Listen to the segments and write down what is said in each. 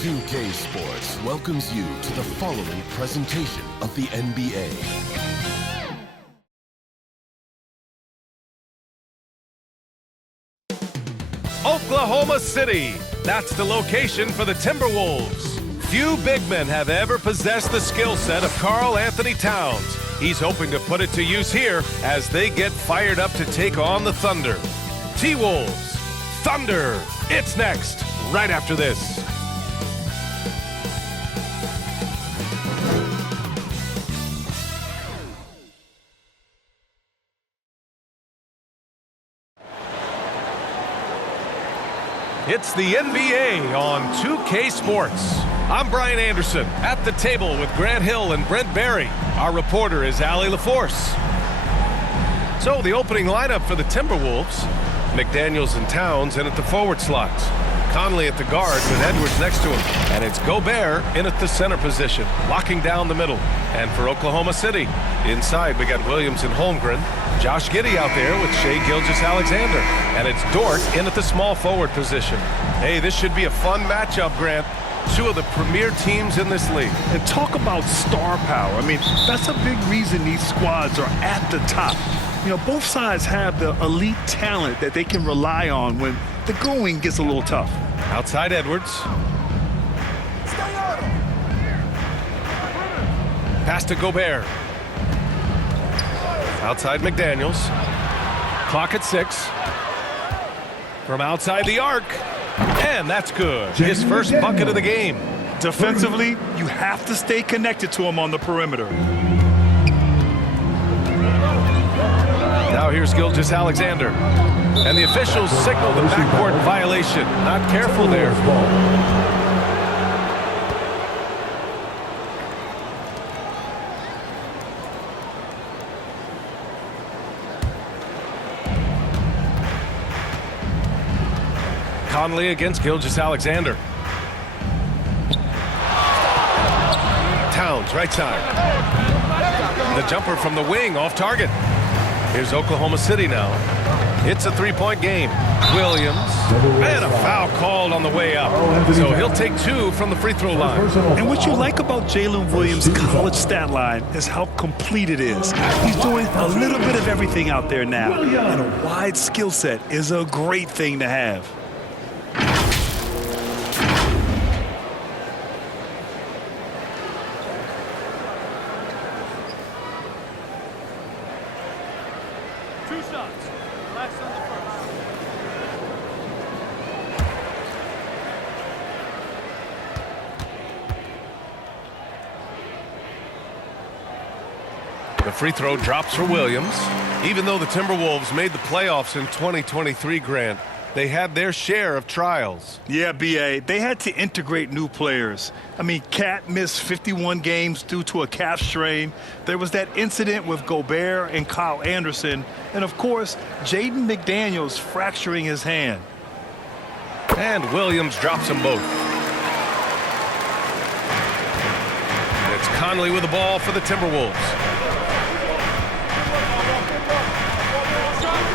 2K Sports welcomes you to the following presentation of the NBA. Oklahoma City. That's the location for the Timberwolves. Few big men have ever possessed the skill set of Karl Anthony Towns. He's hoping to put it to use here as they get fired up to take on the Thunder. T-Wolves, Thunder. It's next, right after this. It's the NBA on 2K Sports. I'm Brian Anderson at the table with Grant Hill and Brent Barry. Our reporter is Allie LaForce. So the opening lineup for the Timberwolves, McDaniels and Towns in at the forward slots. Conley at the guard with Edwards next to him. And it's Gobert in at the center position, locking down the middle. And for Oklahoma City, inside we got Williams and Holmgren. Josh Giddey out there with Shai Gilgeous-Alexander. And it's Dort in at the small forward position. Hey, this should be a fun matchup, Grant. Two of the premier teams in this league. And talk about star power. I mean, that's a big reason these squads are at the top. You know, both sides have the elite talent that they can rely on when the going gets a little tough. Outside Edwards. Pass to Gobert. Outside McDaniels. Clock at 6. From outside the arc. And that's good. His first bucket of the game. Defensively, you have to stay connected to him on the perimeter. Now here's Gilgeous-Alexander. And the officials signal the backcourt violation. Not careful there. Conley against Gilgeous-Alexander. Towns, right side. The jumper from the wing, off target. Here's Oklahoma City now. It's a three-point game. Williams. And a foul called on the way up. So he'll take 2 from the free throw line. And what you like about Jalen Williams' college stat line is how complete it is. He's doing a little bit of everything out there now. And a wide skill set is a great thing to have. The free throw drops for Williams. Even though the Timberwolves made the playoffs in 2023, Grant, they had their share of trials. Yeah, B.A., they had to integrate new players. I mean, Cat missed 51 games due to a calf strain. There was that incident with Gobert and Kyle Anderson. And, of course, Jaden McDaniels fracturing his hand. And Williams drops them both. It's Conley with the ball for the Timberwolves.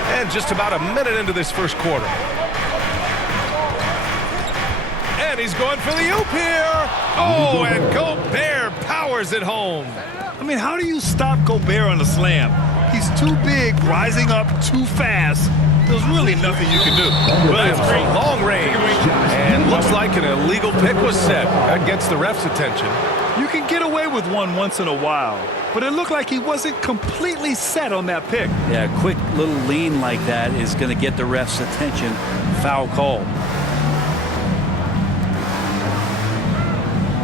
And just about a minute into this first quarter. And he's going for the oop here. Oh, and Gobert powers it home. I mean, how do you stop Gobert on the slam? He's too big, rising up too fast. There's really nothing you can do. Williams from long range. And looks like an illegal pick was set. That gets the ref's attention. You can get away with one once in a while, but it looked like he wasn't completely set on that pick. Yeah, a quick little lean like that is going to get the ref's attention. Foul call.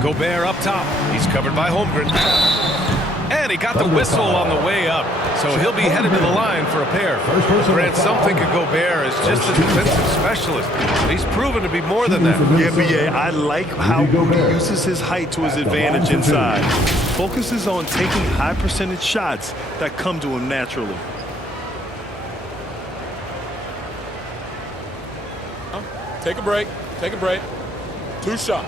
Gobert up top. He's covered by Holmgren. And he got the whistle on the way up. So he'll be headed to the line for a pair. Grant, some think of Gobert as just a defensive specialist. He's proven to be more than that. Yeah, B.A., I like how he uses his height to his advantage inside. Focuses on taking high percentage shots that come to him naturally. Take a break. Take a break. 2 shots.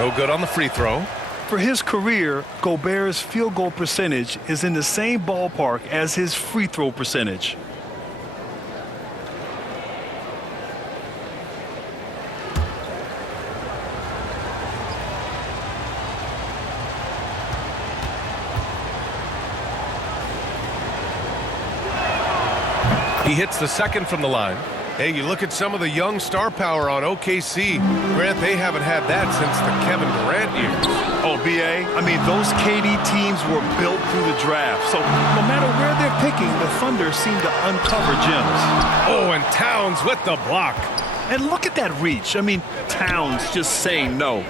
No good on the free throw. For his career, Gobert's field goal percentage is in the same ballpark as his free throw percentage. He hits the second from the line. Hey, you look at some of the young star power on OKC. Grant, they haven't had that since the Kevin Durant years. Oh, B.A., I mean, those KD teams were built through the draft. So no matter where they're picking, the Thunder seem to uncover gems. Oh, and Towns with the block. And look at that reach. I mean, Towns just saying no.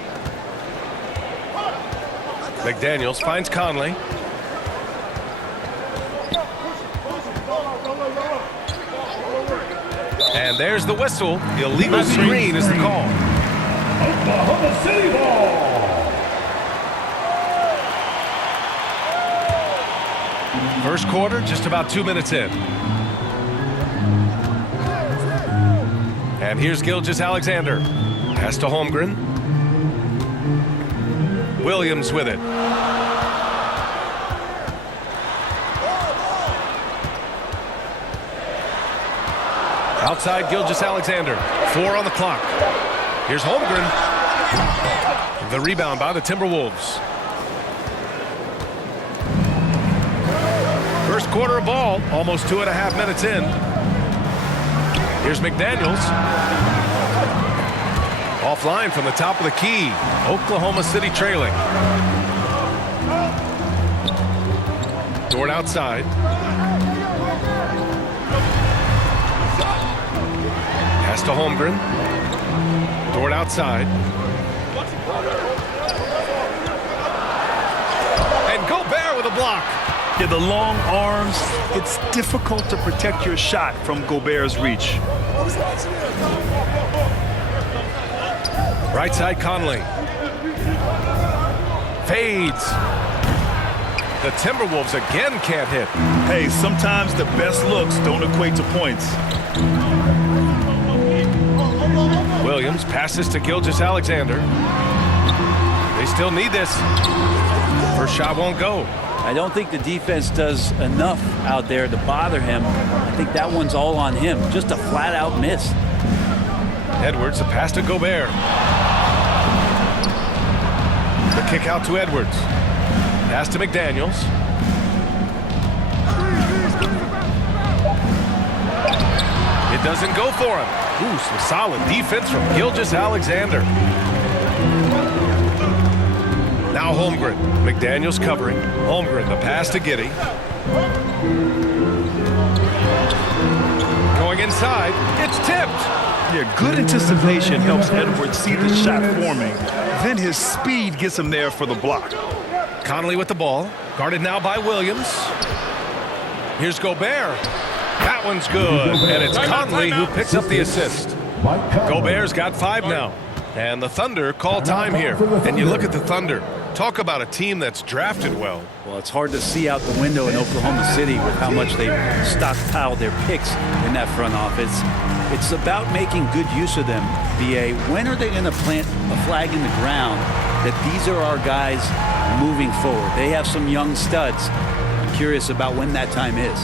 McDaniels finds Conley. And there's the whistle. Illegal screen is the call. Oklahoma City ball. First quarter, just about 2 minutes in. And here's Gilgeous-Alexander. Pass to Holmgren. Williams with it. Outside Gilgeous-Alexander. 4 on the clock. Here's Holmgren. The rebound by the Timberwolves. First quarter of ball, almost 2.5 minutes in. Here's McDaniels. Offline from the top of the key. Oklahoma City trailing. Dort outside. Pass to Holmgren. Dort outside. And Gobert with a block. Yeah, the long arms, it's difficult to protect your shot from Gobert's reach. Right side Conley. Fades. The Timberwolves again can't hit. Hey, sometimes the best looks don't equate to points. Williams passes to Gilgeous-Alexander. They still need this. First shot won't go. I don't think the defense does enough out there to bother him. I think that one's all on him. Just a flat-out miss. Edwards, the pass to Gobert. The kick out to Edwards. Pass to McDaniels. It doesn't go for him. Ooh, some solid defense from Gilgeous-Alexander. Now Holmgren. McDaniels covering. Holmgren, the pass to Giddey. Going inside. It's tipped. Yeah, good anticipation helps Edwards see the shot forming. Then his speed gets him there for the block. Conley with the ball. Guarded now by Williams. Here's Gobert. That one's good. And it's Conley who picks up the assist. Gobert's got 5 now. And the Thunder call time here. And you look at the Thunder. Talk about a team that's drafted well. Well, it's hard to see out the window in Oklahoma City with how much they stockpiled their picks in that front office. It's about making good use of them, B.A. When are they going to plant a flag in the ground that these are our guys moving forward? They have some young studs. I'm curious about when that time is.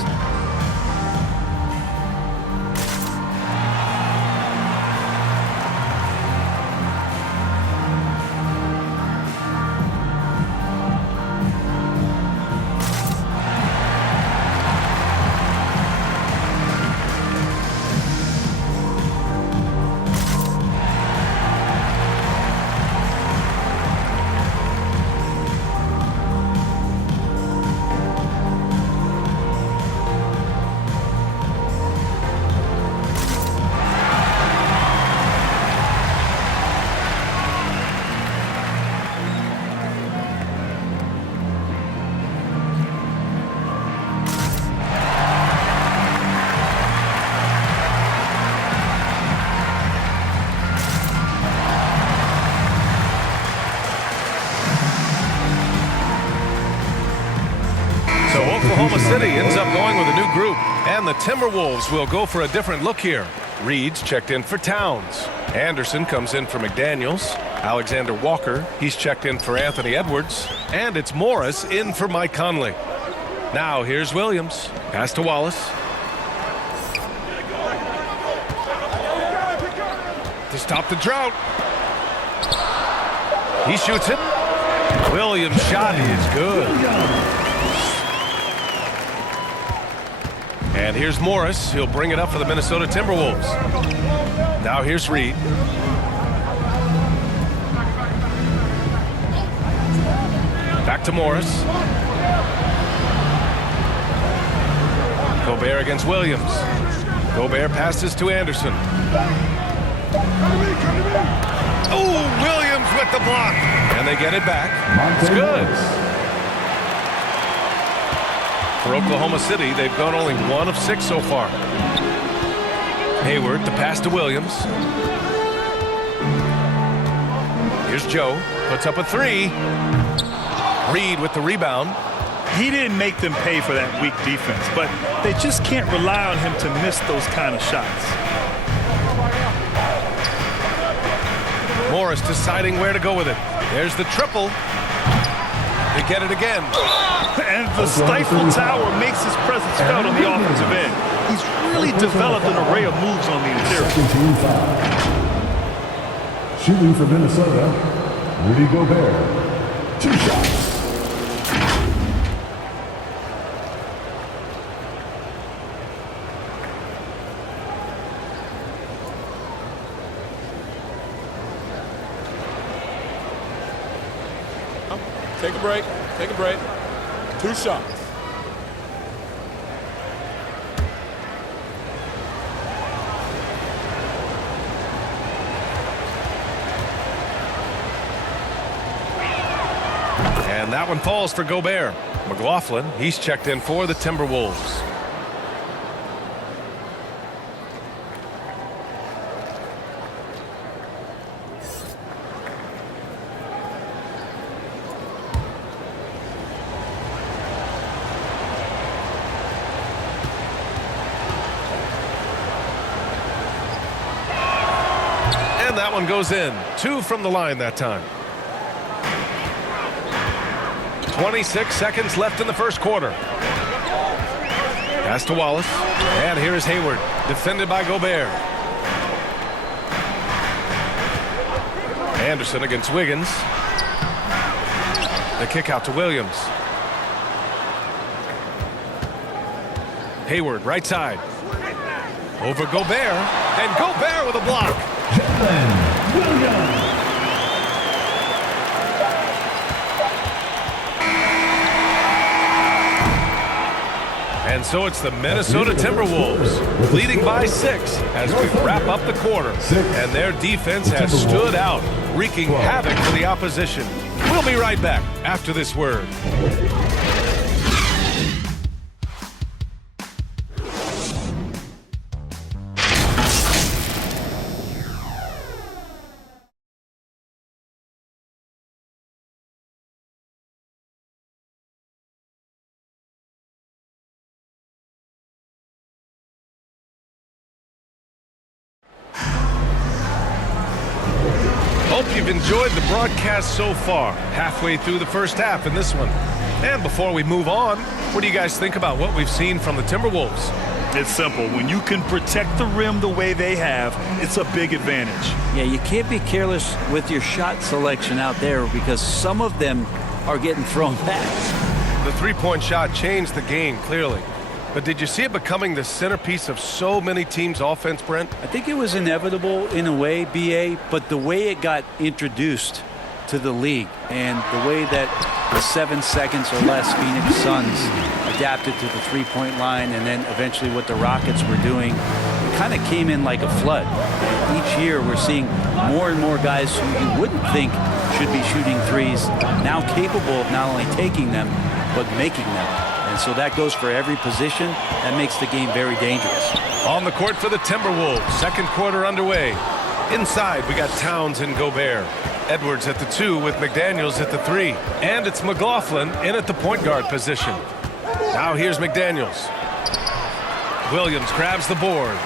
So Oklahoma City ends up going with a new group, and the Timberwolves will go for a different look here. Reed's checked in for Towns. Anderson comes in for McDaniels. Alexander Walker, he's checked in for Anthony Edwards. And it's Morris in for Mike Conley. Now here's Williams. Pass to Wallace. To stop the drought. He shoots it. Williams' shot is good. And here's Morris. He'll bring it up for the Minnesota Timberwolves. Now here's Reed. Back to Morris. Gobert against Williams. Gobert passes to Anderson. Oh, Williams with the block. And they get it back. It's good. For Oklahoma City, they've gone only 1 of 6 so far. Hayward, the pass to Williams. Here's Joe. Puts up a 3. Reed with the rebound. He didn't make them pay for that weak defense, but they just can't rely on him to miss those kind of shots. Morris deciding where to go with it. There's the triple. They get it again. And the stifle tower makes his presence felt on the offensive end. He's really developed an array of moves on the interior. Second team foul. Shooting for Minnesota, Rudy Gobert. 2 shots. Take a break. Take a break. 2 shots. And that one falls for Gobert. McLaughlin, he's checked in for the Timberwolves. And that one goes in. 2 from the line that time. 26 seconds left in the first quarter. Pass to Wallace. And here is Hayward, defended by Gobert. Anderson against Wiggins. The kick out to Williams. Hayward, right side. Over Gobert. And Gobert with a block. Williams. And so it's the Minnesota Timberwolves leading by 6 as we wrap up the quarter. And their defense has stood out, wreaking havoc for the opposition. We'll be right back after this word. Hope you've enjoyed the broadcast so far. Halfway through the first half in this one. And before we move on, what do you guys think about what we've seen from the Timberwolves? It's simple. When you can protect the rim the way they have, it's a big advantage. Yeah, you can't be careless with your shot selection out there because some of them are getting thrown back. The three-point shot changed the game, clearly. But did you see it becoming the centerpiece of so many teams' offense, Brent? I think it was inevitable in a way, BA, but the way it got introduced to the league and the way that the 7 seconds or less Phoenix Suns adapted to the three-point line and then eventually what the Rockets were doing, it kind of came in like a flood. And each year we're seeing more and more guys who you wouldn't think should be shooting threes now capable of not only taking them but making them. And so that goes for every position. That makes the game very dangerous. On the court for the Timberwolves, second quarter underway. Inside, we got Towns and Gobert. Edwards at the 2 with McDaniels at the 3. And it's McLaughlin in at the point guard position. Now here's McDaniels. Williams grabs the board.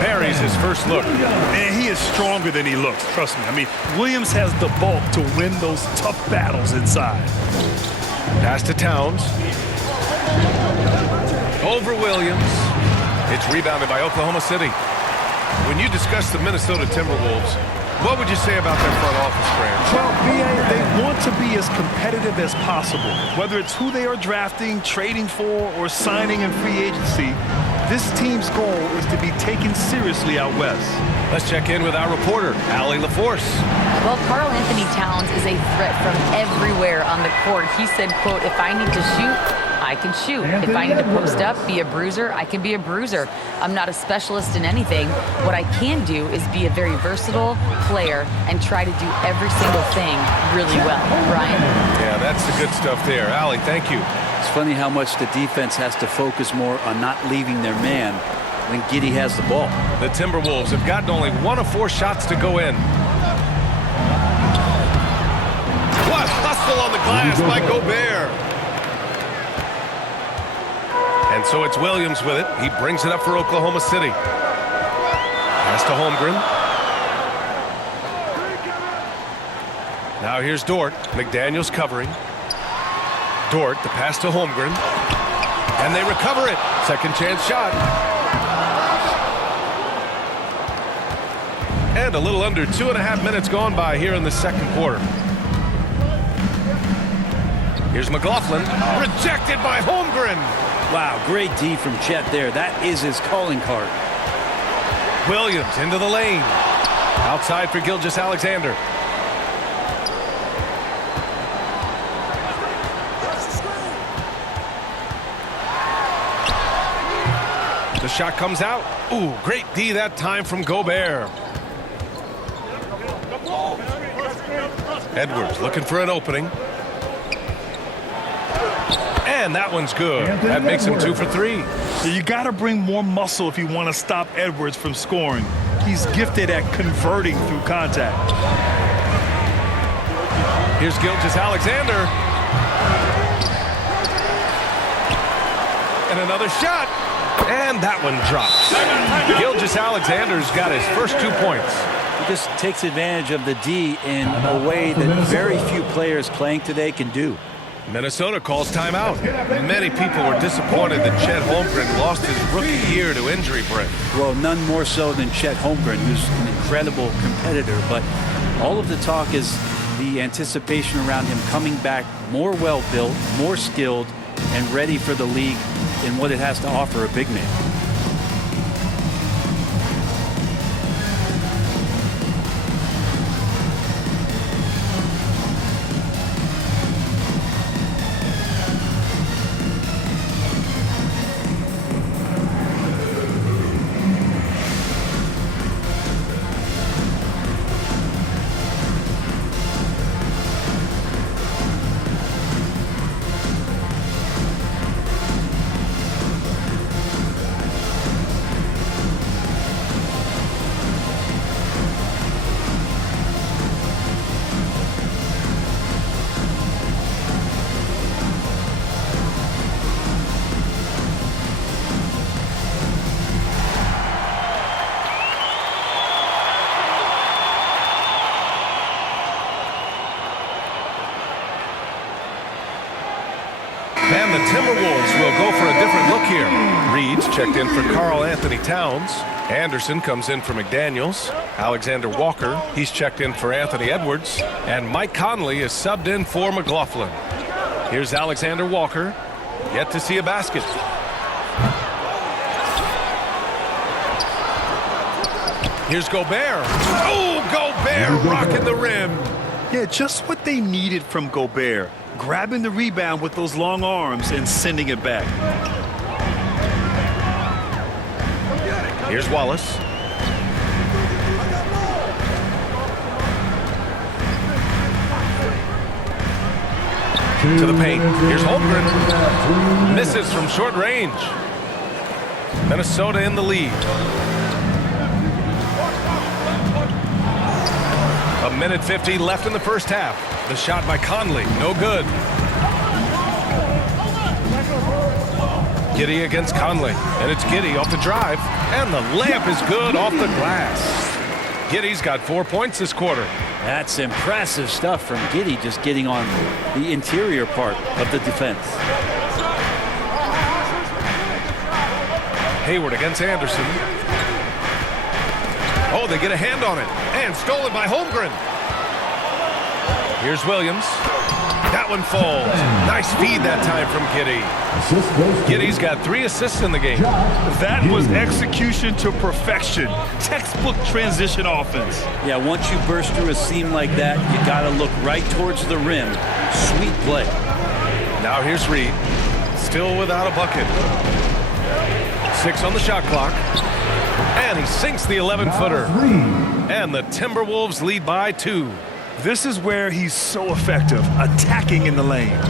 Buries his first look. And he is stronger than he looks, trust me. I mean, Williams has the bulk to win those tough battles inside. Pass to Towns. Over Williams. It's rebounded by Oklahoma City. When you discuss the Minnesota Timberwolves, what would you say about their front office, Grant? Well, BA, they want to be as competitive as possible. Whether it's who they are drafting, trading for, or signing in free agency, this team's goal is to be taken seriously out west. Let's check in with our reporter, Allie LaForce. Well, Karl Anthony Towns is a threat from everywhere on the court. He said, quote, if I need to shoot, I can shoot. If I need to post up, be a bruiser, I can be a bruiser. I'm not a specialist in anything. What I can do is be a very versatile player and try to do every single thing really well. Brian? Yeah, that's the good stuff there. Allie, thank you. It's funny how much the defense has to focus more on not leaving their man when Giddey has the ball. The Timberwolves have gotten only 1 of 4 shots to go in. What hustle on the glass by Gobert. And so it's Williams with it. He brings it up for Oklahoma City. Pass to Holmgren. Now here's Dort. McDaniels covering. Dort, the pass to Holmgren. And they recover it. Second chance shot. And a little under 2.5 minutes gone by here in the second quarter. Here's McLaughlin. Rejected by Holmgren. Wow, great D from Chet there. That is his calling card. Williams into the lane. Outside for Gilgeous-Alexander. The shot comes out. Ooh, great D that time from Gobert. Edwards looking for an opening. And that one's good. That makes him 2 for 3. So you got to bring more muscle if you want to stop Edwards from scoring. He's gifted at converting through contact. Here's Gilgeous-Alexander. And another shot. And that one drops. Gilgeous-Alexander's got his first 2 points. He just takes advantage of the D in a way that very few players playing today can do. Minnesota calls timeout. Many people were disappointed that Chet Holmgren lost his rookie year to injury, Brent. Well, none more so than Chet Holmgren, who's an incredible competitor. But all of the talk is the anticipation around him coming back more well-built, more skilled, and ready for the league in what it has to offer a big man. And the Timberwolves will go for a different look here. Reed's checked in for Karl Anthony Towns. Anderson comes in for McDaniels. Alexander Walker, he's checked in for Anthony Edwards. And Mike Conley is subbed in for McLaughlin. Here's Alexander Walker. Yet to see a basket. Here's Gobert. Oh, Gobert rocking the rim. Yeah, just what they needed from Gobert. Grabbing the rebound with those long arms and sending it back. Here's Wallace. To the paint. Here's Holmgren. Misses from short range. Minnesota in the lead. A minute 50 left in the first half. The shot by Conley, no good. Giddy against Conley, and it's Giddy off the drive, and the layup is good off the glass. Giddy's got 4 points this quarter. That's impressive stuff from Giddy, just getting on the interior part of the defense. Hayward against Anderson. Oh, they get a hand on it, and stolen by Holmgren. Here's Williams. That one falls. Nice feed that time from Giddy. Giddy's got 3 assists in the game. That was execution to perfection. Textbook transition offense. Yeah, once you burst through a seam like that, you got to look right towards the rim. Sweet play. Now here's Reed. Still without a bucket. 6 on the shot clock. And he sinks the 11-footer. And the Timberwolves lead by 2. This is where he's so effective, attacking in the lane.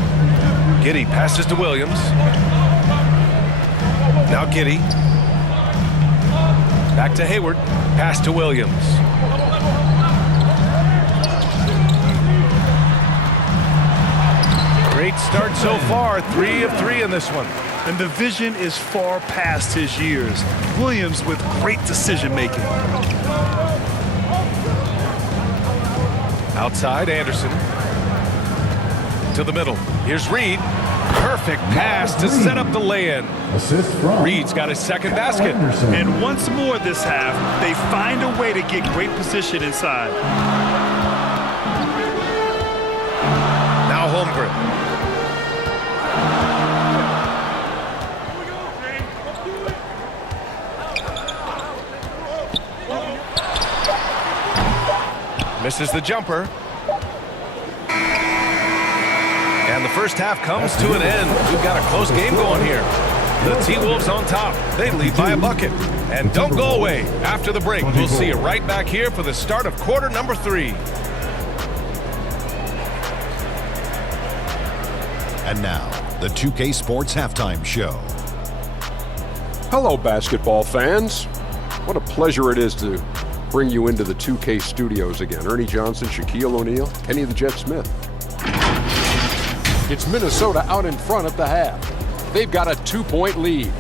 Giddy passes to Williams. Now Giddy. Back to Hayward. Pass to Williams. Great start so far. 3 of 3 in this one. And the vision is far past his years. Williams with great decision-making. Outside, Anderson. To the middle. Here's Reed. Perfect pass to set up the lay-in. Reed's got his second basket. And once more this half, they find a way to get great position inside. Now Holmgren. Misses the jumper. And the first half comes to an end. We've got a close game going here. The T-Wolves on top. They lead by a bucket. And don't go away. After the break, we'll see you right back here for the start of quarter number 3. And now, the 2K Sports Halftime Show. Hello, basketball fans. What a pleasure it is to bring you into the 2K studios again. Ernie Johnson, Shaquille O'Neal, Kenny the Jet Smith. It's Minnesota out in front at the half. They've got a 2-point lead.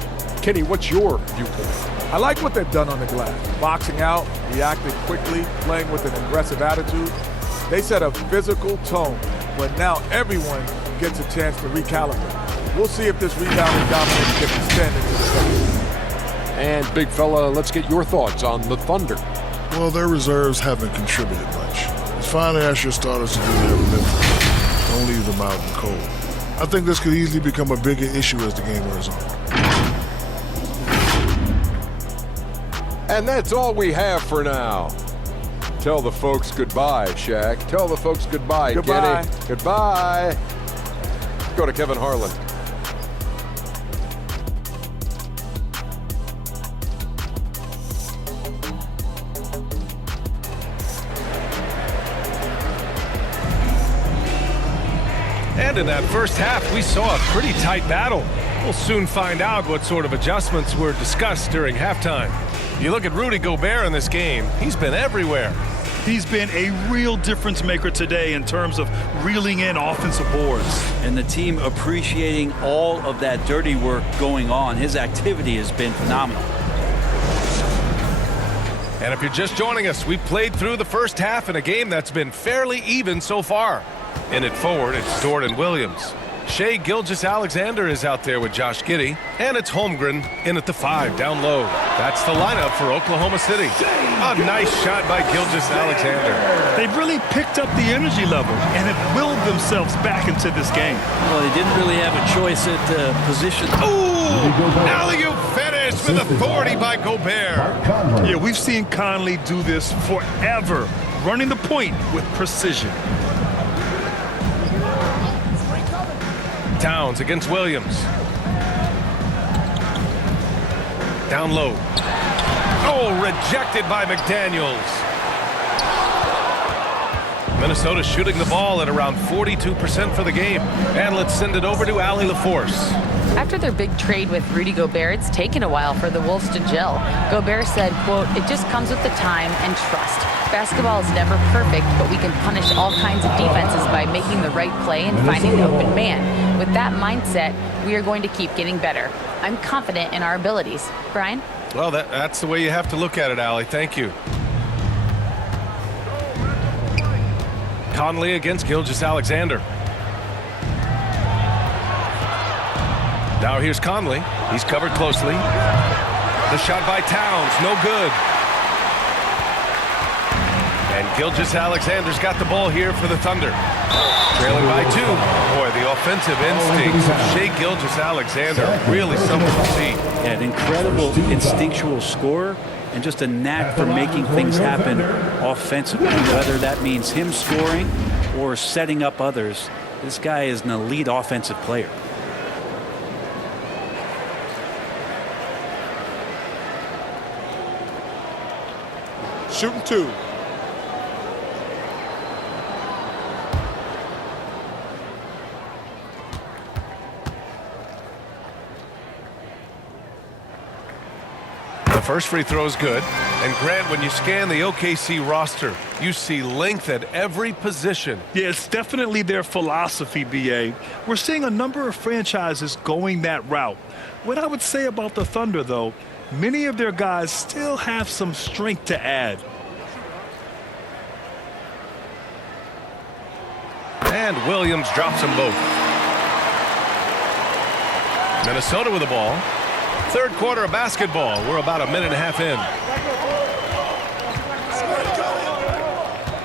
Kenny, what's your viewpoint? I like what they've done on the glass. Boxing out, reacting quickly, playing with an aggressive attitude. They set a physical tone, but now everyone gets a chance to recalibrate. We'll see if this rebounding dominance can extend into the second. And big fella, let's get your thoughts on the Thunder. Well, their reserves haven't contributed much. It's fine to ask your starters to do the heavy lifting. Don't leave them out in the cold. I think this could easily become a bigger issue as the game wears on. And that's all we have for now. Tell the folks goodbye, Shaq. Tell the folks goodbye, Goodbye. Kenny. Goodbye. Go to Kevin Harlan. And in that first half, we saw a pretty tight battle. We'll soon find out what sort of adjustments were discussed during halftime. You look at Rudy Gobert in this game, he's been everywhere. He's been a real difference maker today in terms of reeling in offensive boards. And the team appreciating all of that dirty work going on. His activity has been phenomenal. And if you're just joining us, we've played through the first half in a game that's been fairly even so far. In it forward, it's Dort and Williams. Shai Gilgeous-Alexander is out there with Josh Giddey, and it's Holmgren in at the 5 down low. That's the lineup for Oklahoma City. A nice shot by Gilgeous-Alexander. They've really picked up the energy level and have willed themselves back into this game. Well, they didn't really have a choice at position. Ooh! Alley-oop finish with authority by Gobert. Yeah, we've seen Conley do this forever, running the point with precision. Towns against Williams. Down low. Oh, rejected by McDaniels. Minnesota shooting the ball at around 42% for the game. And let's send it over to Allie LaForce. After their big trade with Rudy Gobert, it's taken a while for the Wolves to gel. Gobert said, quote, "It just comes with the time and trust. Basketball is never perfect, but we can punish all kinds of defenses by making the right play and finding the open man. With that mindset, we are going to keep getting better. I'm confident in our abilities." Brian? Well, that's the way you have to look at it, Allie. Thank you. Conley against Gilgeous-Alexander. Now here's Conley. He's covered closely. The shot by Towns, no good. And Gilgeous-Alexander's got the ball here for the Thunder. Trailing by 2. Boy, the offensive instincts of Shai Gilgeous-Alexander really something to see. Yeah, an incredible instinctual scorer and just a knack for making things happen offensively, whether that means him scoring or setting up others. This guy is an elite offensive player. Shooting 2. The first free throw is good. And Grant, when you scan the OKC roster, you see length at every position. Yeah, it's definitely their philosophy, BA. We're seeing a number of franchises going that route. What I would say about the Thunder, though, many of their guys still have some strength to add. And Williams drops them both. Minnesota with the ball. Third quarter of basketball. We're about a minute and a half in.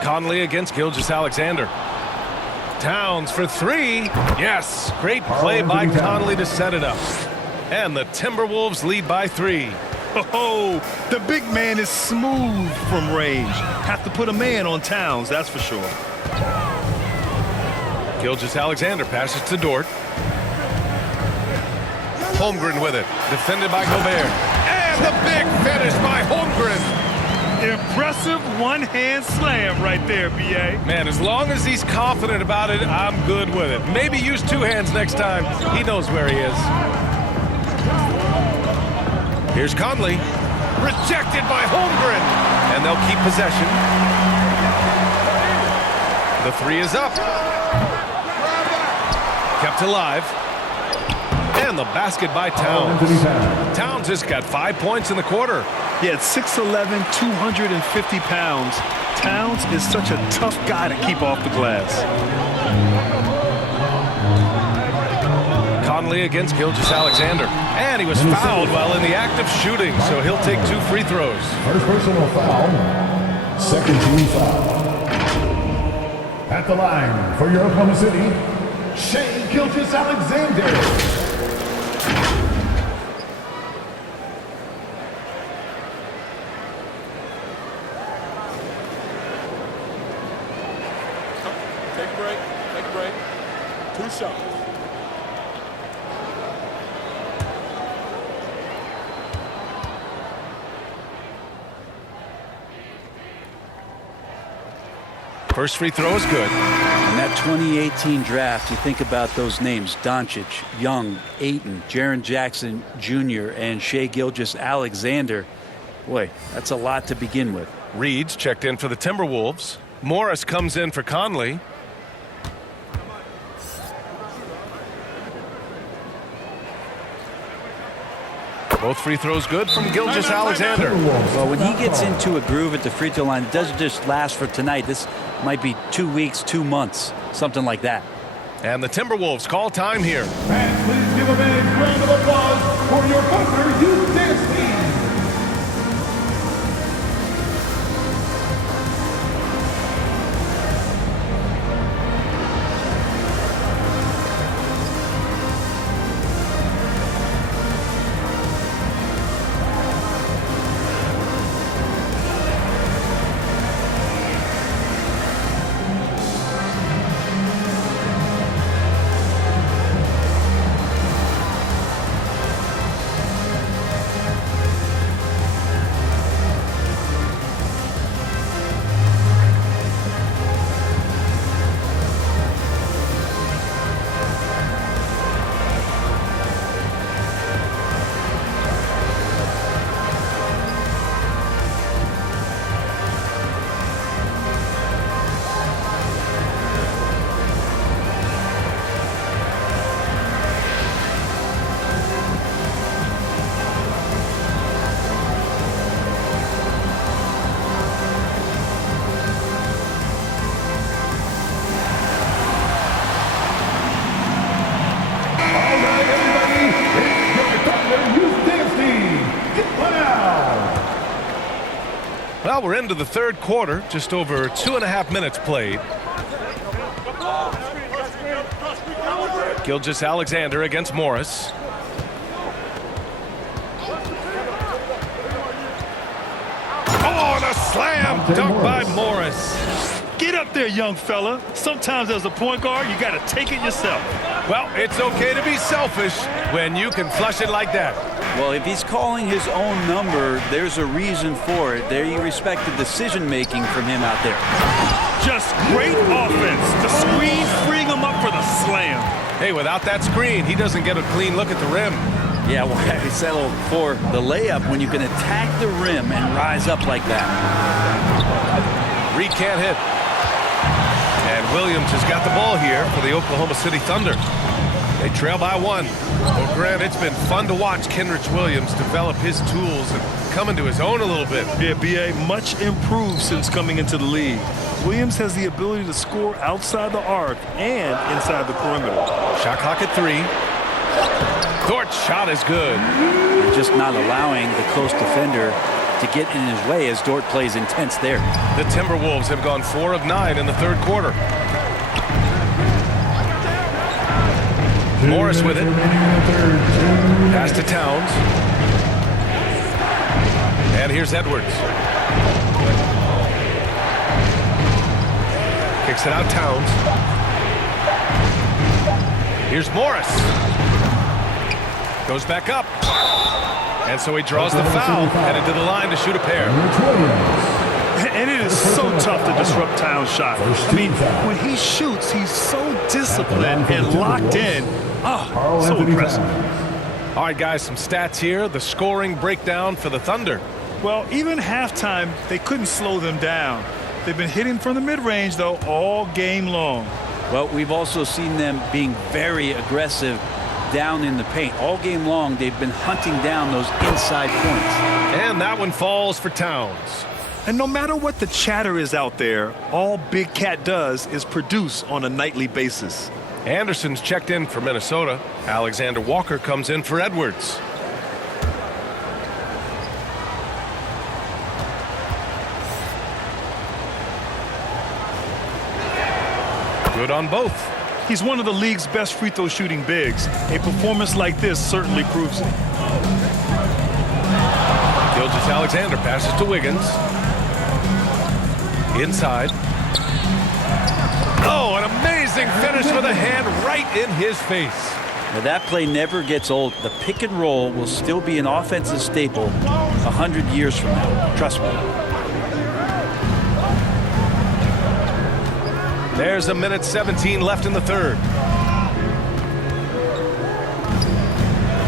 Conley against Gilgeous-Alexander. Towns for 3. Yes, great play by Conley to set it up. And the Timberwolves lead by 3. Oh, the big man is smooth from range. Have to put a man on Towns, that's for sure. Gilgeous-Alexander passes to Dort. Holmgren with it. Defended by Gobert. And the big finish by Holmgren. Impressive one-hand slam right there, B.A. Man, as long as he's confident about it, I'm good with it. Maybe use 2 hands next time. He knows where he is. Here's Conley. Rejected by Holmgren. And they'll keep possession. The 3 is up. Kept alive. And the basket by Towns. Towns has got 5 points in the quarter. Yeah, at 6'11", 250 pounds. Towns is such a tough guy to keep off the glass. Conley against Gilgeous-Alexander. And he was fouled while in the act of shooting, so he'll take 2 free throws. First personal foul. Second team foul. At the line for your Oklahoma City, Shai Gilgeous-Alexander. Take a break. 2 shots. First free throw is good. In that 2018 draft, you think about those names: Doncic, Young, Ayton, Jaren Jackson Jr., and Shai Gilgeous-Alexander. Boy, that's a lot to begin with. Reed's checked in for the Timberwolves. Morris comes in for Conley. Both free throws good from Gilgeous-Alexander. Well, when he gets into a groove at the free throw line, it doesn't just last for tonight. This might be 2 weeks, 2 months, something like that. And the Timberwolves call time here. And please give a big round of applause for your Thunder Youth Dance Team. Well, we're into the third quarter, just over 2.5 minutes played. Gilgeous-Alexander against Morris. Oh, and a slam dunk by Morris. Get up there, young fella. Sometimes as a point guard, you got to take it yourself. Well, it's okay to be selfish when you can flush it like that. Well, if he's calling his own number, there's a reason for it. There you respect the decision-making from him out there. Just great offense. The screen freeing him up for the slam. Hey, without that screen, he doesn't get a clean look at the rim. Yeah, well, he settled for the layup when you can attack the rim and rise up like that. Reed can't hit. And Williams has got the ball here for the Oklahoma City Thunder. They trail by 1. Well, Grant, it's been fun to watch Kenrich Williams develop his tools and come into his own a little bit. Yeah, B.A. much improved since coming into the league. Williams has the ability to score outside the arc and inside the perimeter. Shot clock at 3. Dort's shot is good. You're just not allowing the close defender to get in his way as Dort plays intense there. The Timberwolves have gone 4 of 9 in the third quarter. Morris with it. Pass to Towns. And here's Edwards. Kicks it out, Towns. Here's Morris. Goes back up. And so he draws the foul, headed to the line to shoot a pair. And it is so tough to disrupt Towns' shot. I mean, when he shoots, he's so disciplined and locked in. Oh, so impressive. All right, guys, some stats here. The scoring breakdown for the Thunder. Well, even halftime, they couldn't slow them down. They've been hitting from the mid-range, though, all game long. Well, we've also seen them being very aggressive down in the paint. All game long, they've been hunting down those inside points. And that one falls for Towns. And no matter what the chatter is out there, all Big Cat does is produce on a nightly basis. Anderson's checked in for Minnesota. Alexander Walker comes in for Edwards. Good on both. He's one of the league's best free throw shooting bigs. A performance like this certainly proves it. Gilgeous-Alexander passes to Wiggins. Inside. Oh, an amazing finish with a hand right in his face. Now that play never gets old. The pick and roll will still be an offensive staple 100 years from now. Trust me. There's 1:17 left in the third.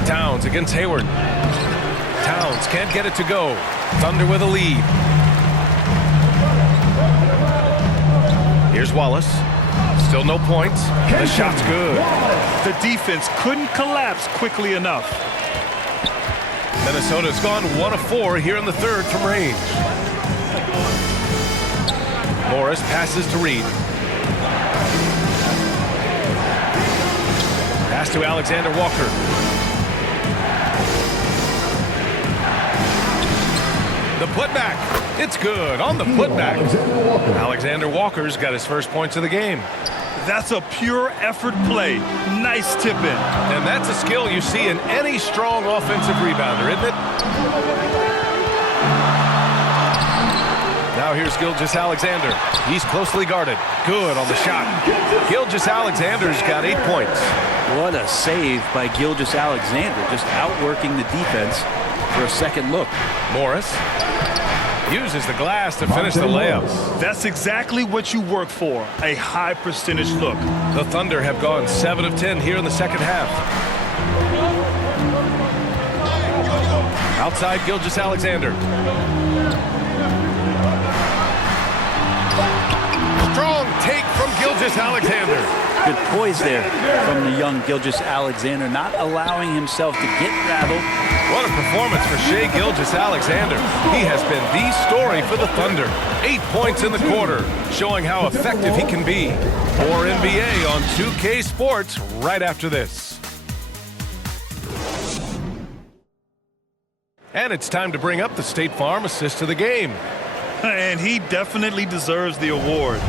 Towns against Hayward. Towns can't get it to go. Thunder with a lead. Here's Wallace. Still no points. The shot's good. The defense couldn't collapse quickly enough. Minnesota's gone 1 of 4 here in the third from range. Morris passes to Reed. Pass to Alexander Walker. The putback. It's good on the putback. Alexander Walker's got his first points of the game. That's a pure effort play. Nice tip in. And that's a skill you see in any strong offensive rebounder, isn't it? Now here's Gilgeous-Alexander. He's closely guarded. Good on the shot. Gilgeous-Alexander's got 8 points. What a save by Gilgeous-Alexander, just outworking the defense for a second look. Morris uses the glass to finish the layup. That's exactly what you work for, a high percentage look. The Thunder have gone 7 of 10 here in the second half. Outside Gilgeous-Alexander. Strong take from Gilgeous-Alexander. Good poise there from the young Gilgeous-Alexander, not allowing himself to get rattled. What a performance for Shai Gilgeous-Alexander. He has been the story for the Thunder. 8 points in the quarter, showing how effective he can be. More NBA on 2K Sports right after this. And it's time to bring up the State Farm assist to the game. And he definitely deserves the award.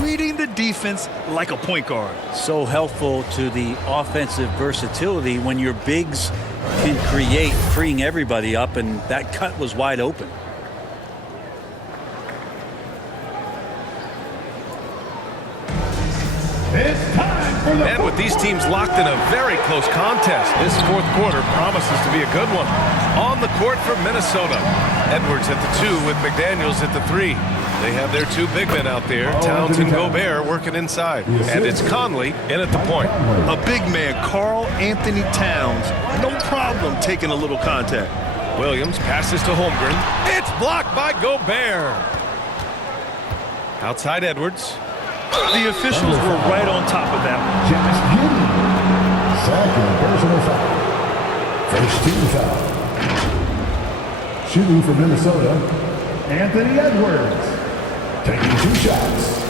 Reading the defense like a point guard. So helpful to the offensive versatility when your bigs can create, freeing everybody up, and that cut was wide open. And with these teams locked in a very close contest, this fourth quarter promises to be a good one. On the court for Minnesota, Edwards at the 2 with McDaniels at the 3. They have their 2 big men out there, Towns and Gobert, working inside. And it's Conley in at the point. A big man, Karl Anthony Towns, no problem taking a little contact. Williams passes to Holmgren. It's blocked by Gobert. Outside Edwards. The officials were right on top of that one. Josh Giddey. Second personal foul. First team foul. Shooting for Minnesota, Anthony Edwards. Taking 2 shots.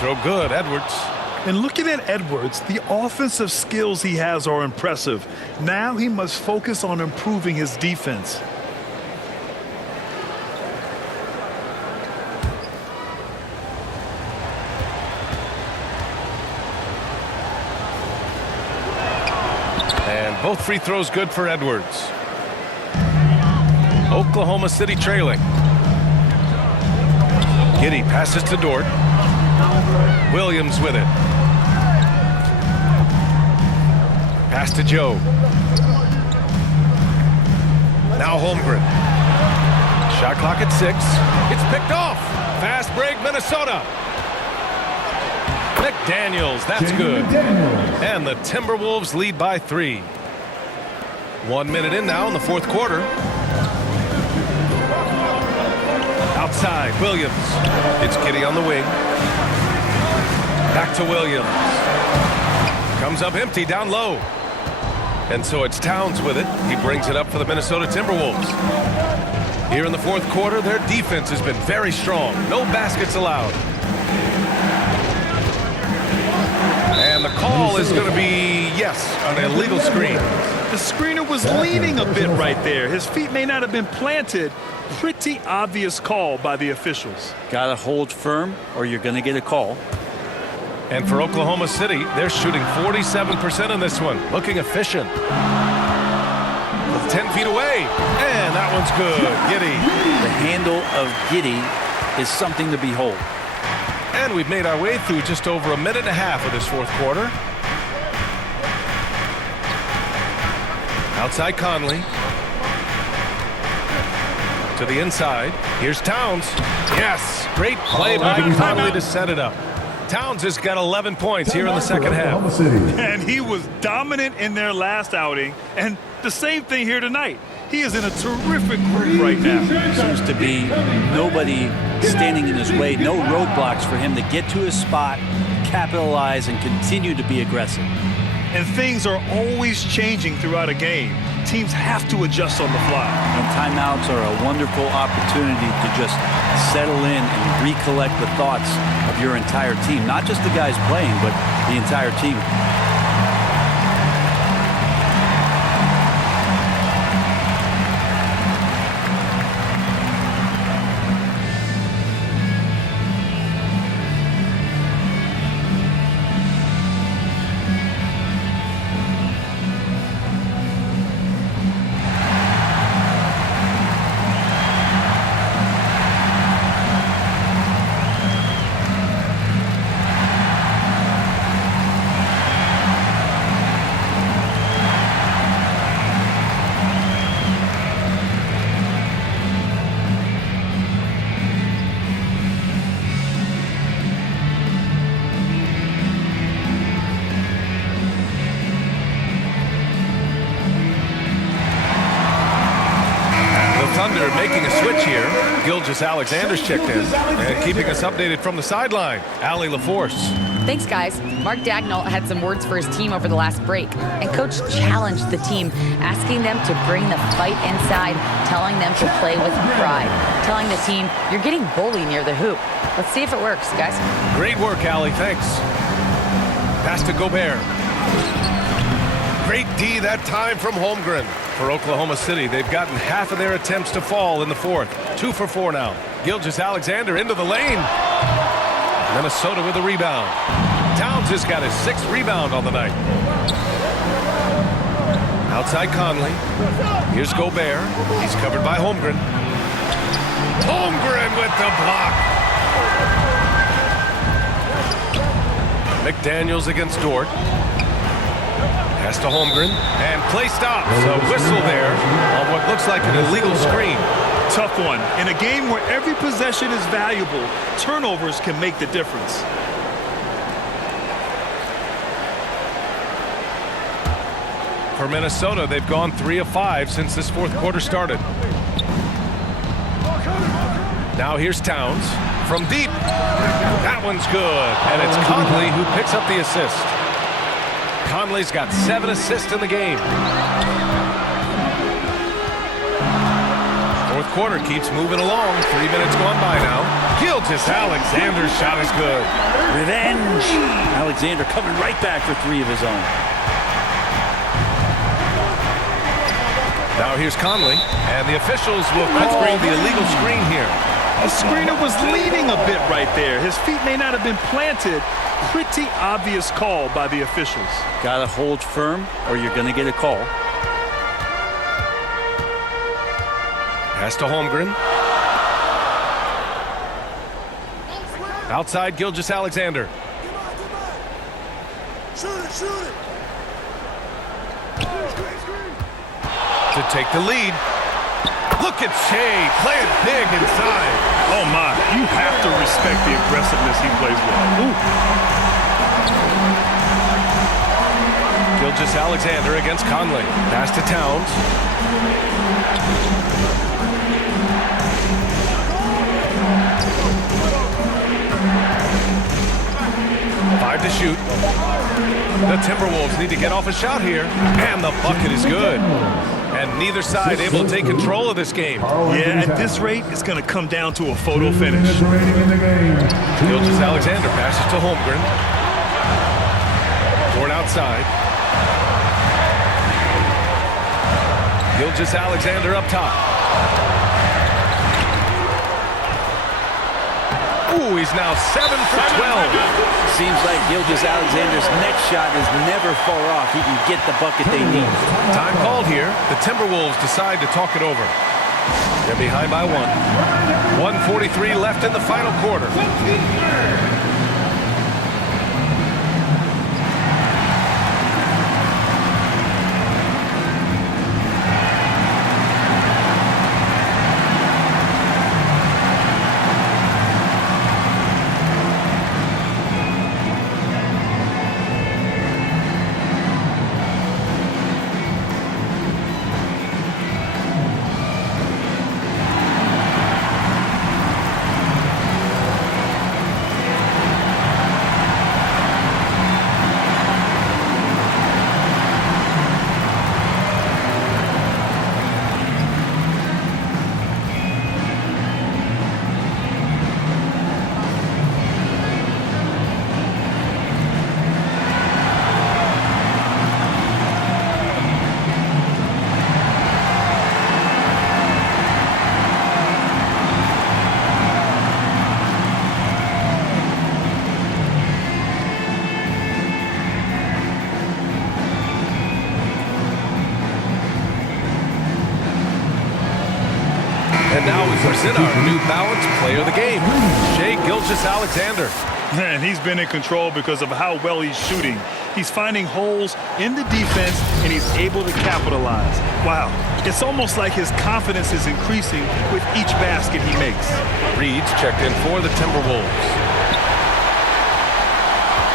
Throw good, Edwards. And looking at Edwards, the offensive skills he has are impressive. Now he must focus on improving his defense. And both free throws good for Edwards. Oklahoma City trailing. Giddey passes to Dort. Williams with it. Pass to Joe. Now Holmgren. Shot clock at 6. It's picked off. Fast break, Minnesota. McDaniels, that's good. And the Timberwolves lead by 3. 1 minute in now in the fourth quarter. Outside, Williams. It's Giddey on the wing. Back to Williams. Comes up empty down low. And so it's Towns with it. He brings it up for the Minnesota Timberwolves. Here in the fourth quarter, their defense has been very strong. No baskets allowed. And the call is going to be, yes, an illegal screen. The screener was leaning a bit right there. His feet may not have been planted. Pretty obvious call by the officials. Got to hold firm or you're going to get a call. And for Oklahoma City, they're shooting 47% in this one. Looking efficient. 10 feet away. And that one's good. Giddey. The handle of Giddey is something to behold. And we've made our way through just over a minute and a half of this fourth quarter. Outside Conley. To the inside. Here's Towns. Yes. Great play by Conley to set it up. Towns has got 11 points here in the second half. And he was dominant in their last outing. And the same thing here tonight. He is in a terrific group right now. Seems to be nobody standing in his way. No roadblocks for him to get to his spot, capitalize, and continue to be aggressive. And things are always changing throughout a game. Teams have to adjust on the fly. And timeouts are a wonderful opportunity to just settle in and recollect the thoughts of your entire team. Not just the guys playing, but the entire team. Making a switch here. Gilgeous Alexander's checked in and keeping us updated from the sideline. Allie LaForce. Thanks, guys. Mark Dagnall had some words for his team over the last break, and Coach challenged the team, asking them to bring the fight inside, telling them to play with pride, telling the team, you're getting bullied near the hoop. Let's see if it works, guys. Great work, Allie. Thanks. Pass to Gobert. Great D that time from Holmgren. For Oklahoma City, they've gotten half of their attempts to fall in the fourth. 2 for 4 now. Gilgeous-Alexander into the lane. Minnesota with a rebound. Towns has got his 6th rebound on the night. Outside Conley. Here's Gobert. He's covered by Holmgren. Holmgren with the block. McDaniels against Dort. Pass to Holmgren. And play stops. A whistle there on what looks like an illegal screen. Tough one. In a game where every possession is valuable, turnovers can make the difference. For Minnesota, they've gone 3 of 5 since this fourth quarter started. Now here's Towns from deep. That one's good. And it's Conley who picks up the assist. Conley's got 7 assists in the game. Fourth quarter keeps moving along. 3 minutes gone by now. Gilgeous-Alexander's shot is good. Revenge. Alexander coming right back for 3 of his own. Now here's Conley, and the officials will call the illegal screen here. The screener was leaning a bit right there. His feet may not have been planted. Pretty obvious call by the officials. Gotta hold firm or you're gonna get a call. Pass to Holmgren. Outside Gilgeous-Alexander. Shoot it. To take the lead. Look at Shea playing big inside. Oh my, you have to respect the aggressiveness he plays with. Ooh. Gilgeous-Alexander against Conley. Pass to Towns. Five to shoot. The Timberwolves need to get off a shot here. And the bucket is good. And neither side able to take control of this game. Yeah, at this rate, it's going to come down to a photo finish. Gilgeous-Alexander passes to Holmgren. Toward outside. Gilgeous-Alexander up top. Ooh, he's now 7 for 12. Seems like Gilgeous-Alexander's next shot is never far off. He can get the bucket they need. Time called here. The Timberwolves decide to talk it over. They're behind by 1. 1:43 left in the final quarter. And now we present our new balanced player of the game, Shai Gilgeous-Alexander. Man, he's been in control because of how well he's shooting. He's finding holes in the defense, and he's able to capitalize. Wow, it's almost like his confidence is increasing with each basket he makes. Reed's checked in for the Timberwolves.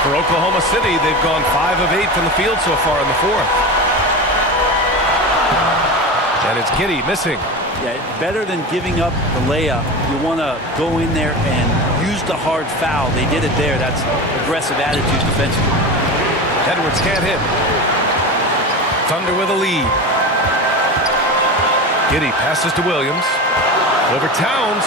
For Oklahoma City, they've gone 5 of 8 from the field so far in the fourth. And it's Giddey missing. Yeah, better than giving up the layup. You want to go in there and use the hard foul. They did it there. That's aggressive attitude defensively. Edwards can't hit. Thunder with a lead. Giddey passes to Williams. Over Towns.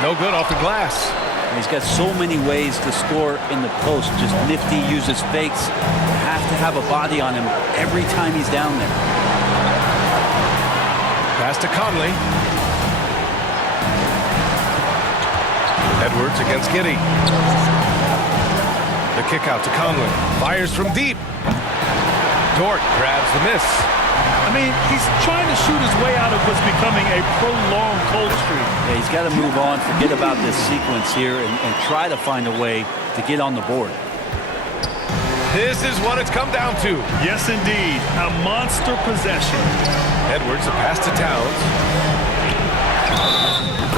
No good off the glass. He's got so many ways to score in the post. Just nifty, uses fakes. You have to have a body on him every time he's down there. Pass to Conley. Edwards against Giddey. The kick out to Conley. Fires from deep. Dort grabs the miss. I mean, he's trying to shoot his way out of what's becoming a prolonged cold streak. Yeah, he's got to move on, forget about this sequence here, and try to find a way to get on the board. This is what it's come down to. Yes, indeed. A monster possession. Edwards, a pass to Towns.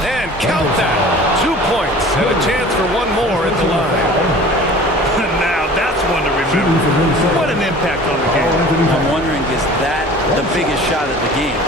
And count that. 2 points and a chance for one more at the line. Now, that's one to remember. What an impact on the game. I'm wondering, is that the biggest shot of the game?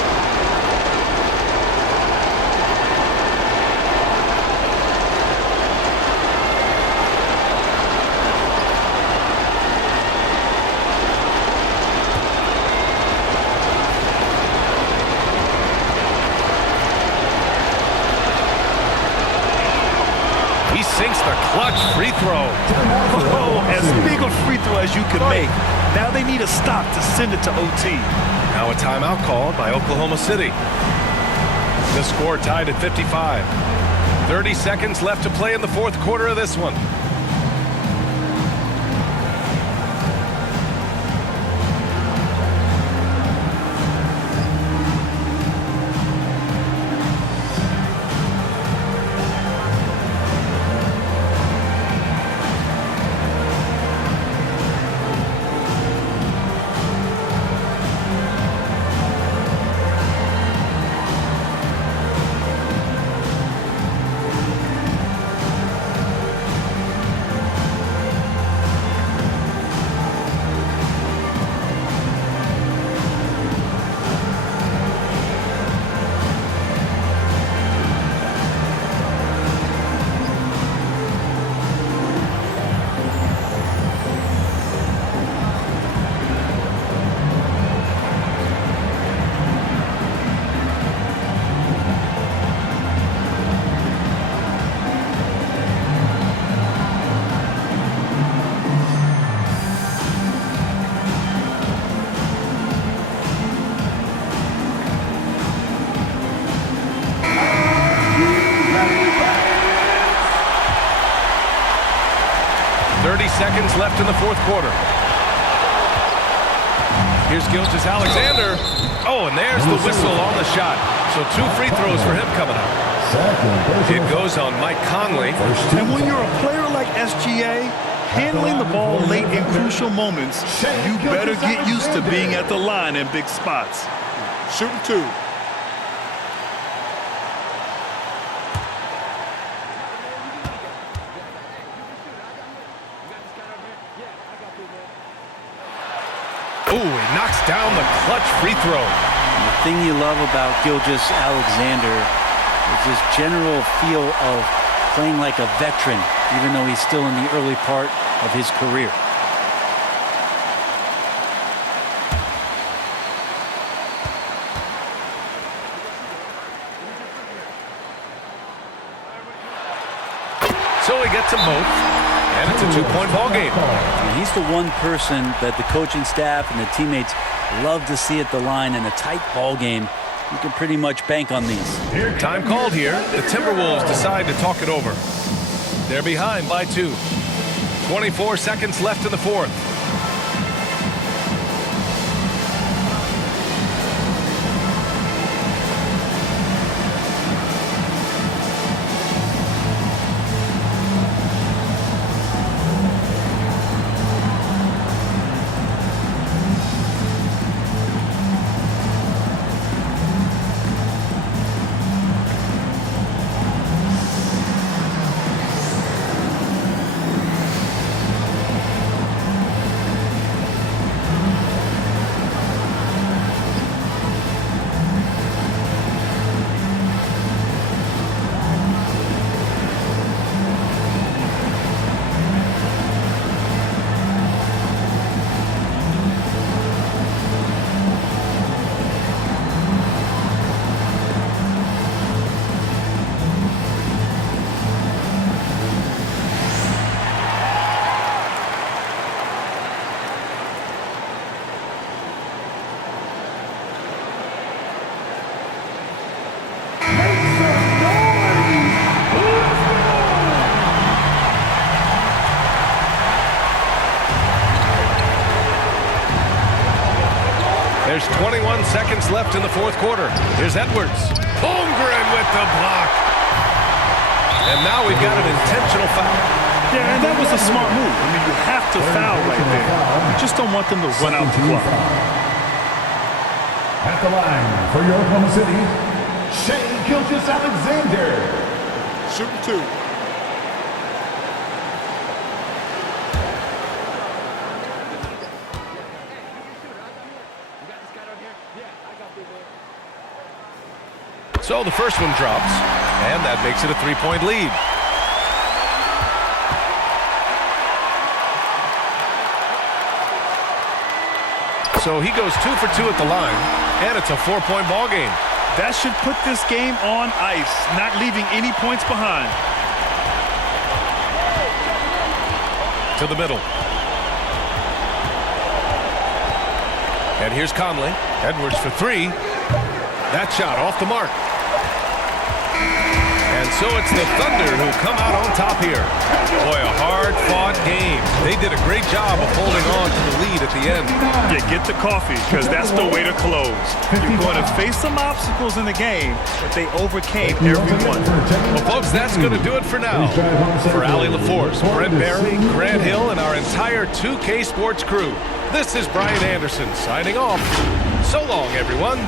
He sinks the clutch free throw. Oh, as big a free throw as you can make. Now they need a stop to send it to OT. Now a timeout called by Oklahoma City. The score tied at 55. 30 seconds left to play in the fourth quarter of this one. Seconds left in the fourth quarter. Here's Gilgeous-Alexander. Oh, and there's the whistle on the shot. So 2 free throws for him coming up. It goes on Mike Conley. And when you're a player like SGA, handling the ball late in crucial moments, you better get used to being at the line in big spots. Shooting 2. Ooh, he knocks down the clutch free throw. The thing you love about Gilgeous-Alexander is his general feel of playing like a veteran, even though he's still in the early part of his career. So he gets them both. And it's a 2-point ball game. And he's the one person that the coaching staff and the teammates love to see at the line in a tight ball game. You can pretty much bank on these. Time called here. The Timberwolves decide to talk it over. They're behind by 2. 24 seconds left in the fourth. There's 21 seconds left in the fourth quarter. Here's Edwards. Holmgren with the block. And now we've got an intentional foul. Yeah, and that was a smart move. I mean, you have to foul right there. You just don't want them to run out the clock. At the line for your Oklahoma City, Shea Gilgeous-Alexander. Shooting two. So the first one drops, and that makes it a three-point lead. So he goes 2 for 2 at the line, and it's a 4-point ball game. That should put this game on ice, not leaving any points behind. To the middle. And here's Conley. Edwards for 3. That shot off the mark. And so it's the Thunder who come out on top here. Boy, a hard-fought game. They did a great job of holding on to the lead at the end. Yeah, get the coffee, because that's the way to close. You're going to face some obstacles in the game, but they overcame every one. Well, folks, that's going to do it for now. For Allie LaForce, Brent Barry, Grant Hill, and our entire 2K Sports crew, this is Brian Anderson signing off. So long, everyone.